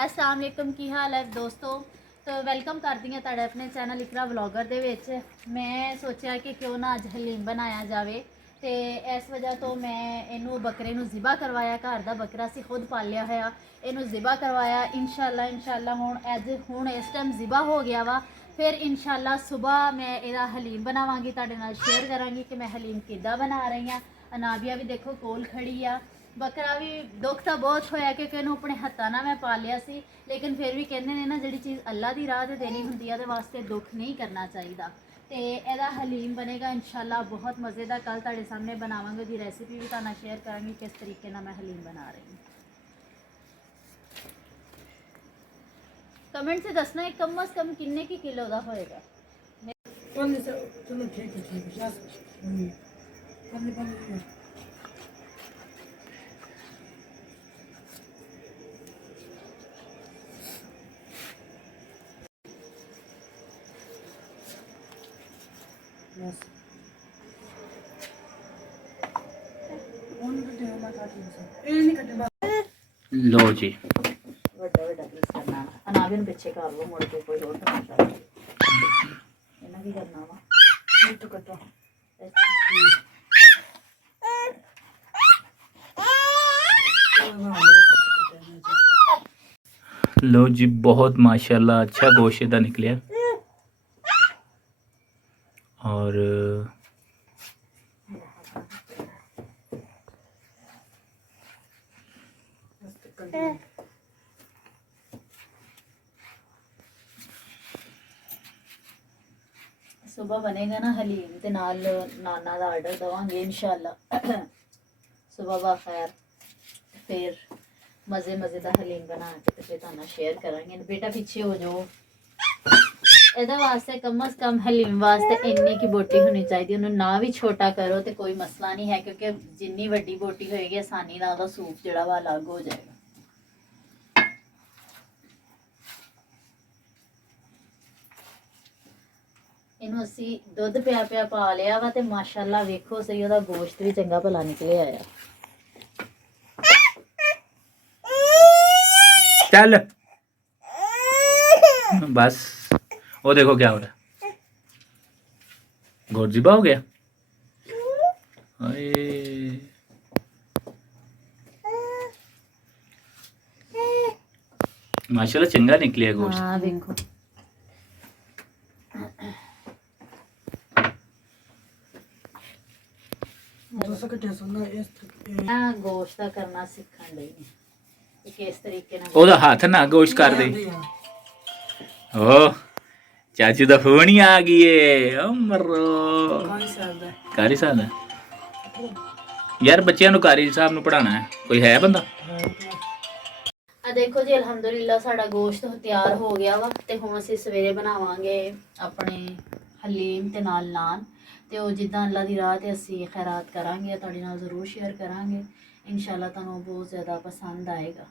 अस्सलाम वालेकुम की हाल है दोस्तों। तो वेलकम करती हैं तुहाडे अपने चैनल इकरा व्लॉगर दे विच। मैं सोचा कि क्यों ना अज हलीम बनाया जाए, तो इस वजह तो मैं इनू बकरे नू ज़िबा करवाया। घर का बकरा सी खुद पालिया होया, इनू ज़िबा करवाया। इंशाल्लाह हुण इस टाइम ज़िबा हो गया वा। फिर इंशाल्लाह सुबह मैं इहदा हलीम बनावांगी, तुहाडे नाल शेयर करांगी कि मैं हलीम किद्दां बना रही हाँ। अनाबिया भी देखो कोल खड़ी आ। बकरा भी दुख तो बहुत होया क्योंकि उन्होंने अपने हत्थों ना मैं पालिया सी, लेकिन फिर भी कहते हैं ना जिहड़ी चीज़ अल्लाह की राह ते देनी हुंदी है, वास्ते दुख नहीं करना चाहिए। तो यदा हलीम बनेगा इंशाल्लाह बहुत मज़े का। कल तुहाडे सामने बनावांगे, उसकी रेसिपी भी तुहाडे नाल शेयर करांगी किस तरीके नाल मैं हलीम बना रही हूँ। कमेंट से दसना है कम अज़ कम किन्ने की किलो का होएगा। लो जी ਵੱਡਾ ਵੱਡਾ ਪੀਸ ਕਰਨਾ। ਅਨਾਬੀ ਨੂੰ ਪਿੱਛੇ ਕਰ ਲਓ, ਮੁੜ ਕੇ ਕੋਈ ਹੋਰ ਤਮਾਸ਼ਾ ਇਹਨਾਂ ਕੀ ਕਰਨਾ ਵਾ। ਇਹ ਤੋਂ ਕੱਟੋ लो जी, बहुत माशाल्लाह अच्छा गोश्त दा निकलिया। और सुबह बनेगा ना हलीम ते नाल नाना का आर्डर देवांगे इंशाल्लाह। सुबह बखैर फिर मज़े मज़े का हलीम बना के फिर तुहाडे नाल शेयर करांगे। बेटा पीछे हो जाओ। ਇਹਦੇ वास्ते कम अज़ कम हलीम वास्ते इन्नी की बोटी होनी चाहिए। उन्होंने ना भी छोटा करो तो कोई मसला नहीं है, क्योंकि जिन्नी वड्डी बोटी होएगी आसानी नाल ਉਹਦਾ सूप ਜਿਹੜਾ ਵਾ अलग हो जाएगा। ਇਹਨੂੰ ਅਸੀਂ ਦੁੱਧ ਪਿਆ ਪਿਆ ਪਾ ਲਿਆ ਵਾ ਤੇ ਮਾਸ਼ਾਅੱਲਾ ਵੇਖੋ ਸਹੀ ਉਹਦਾ ਗੋਸ਼ਤ ਵੀ ਚੰਗਾ ਭਲਾ ਨਿਕਲਿਆ ਆ। चल बस, वो देखो क्या हो रहा है, गोश्त हो गया। अरे माशाल्लाह चंगा निकलिया गोश्त। हाँ देखो गोश्त का करना सीखण लई ने किस तरीके नाल ओदा हाथ ना गोश्त कर दे। ओ चाचू दा फोन ही आ गई है। मरो कारी साहब दा यार, बच्चों ਨੂੰ कारी साहब ਨੂੰ ਪੜਾਣਾ ਹੈ, ਕੋਈ ਹੈ ਬੰਦਾ। आ देखो जी अलहमदुलिल्लाह साड़ा गोश्त तैयार हो गया वा। ते हुण असीं सवेरे बनावांगे अपने हलीम ते नाल नान। ते वो जिद्दां अल्लाह दी राह ते असीं खैरात करांगे, तुहाडे नाल ज़रूर शेयर करांगे। इंशाल्लाह तुहानूं बहुत ज़्यादा पसंद आएगा।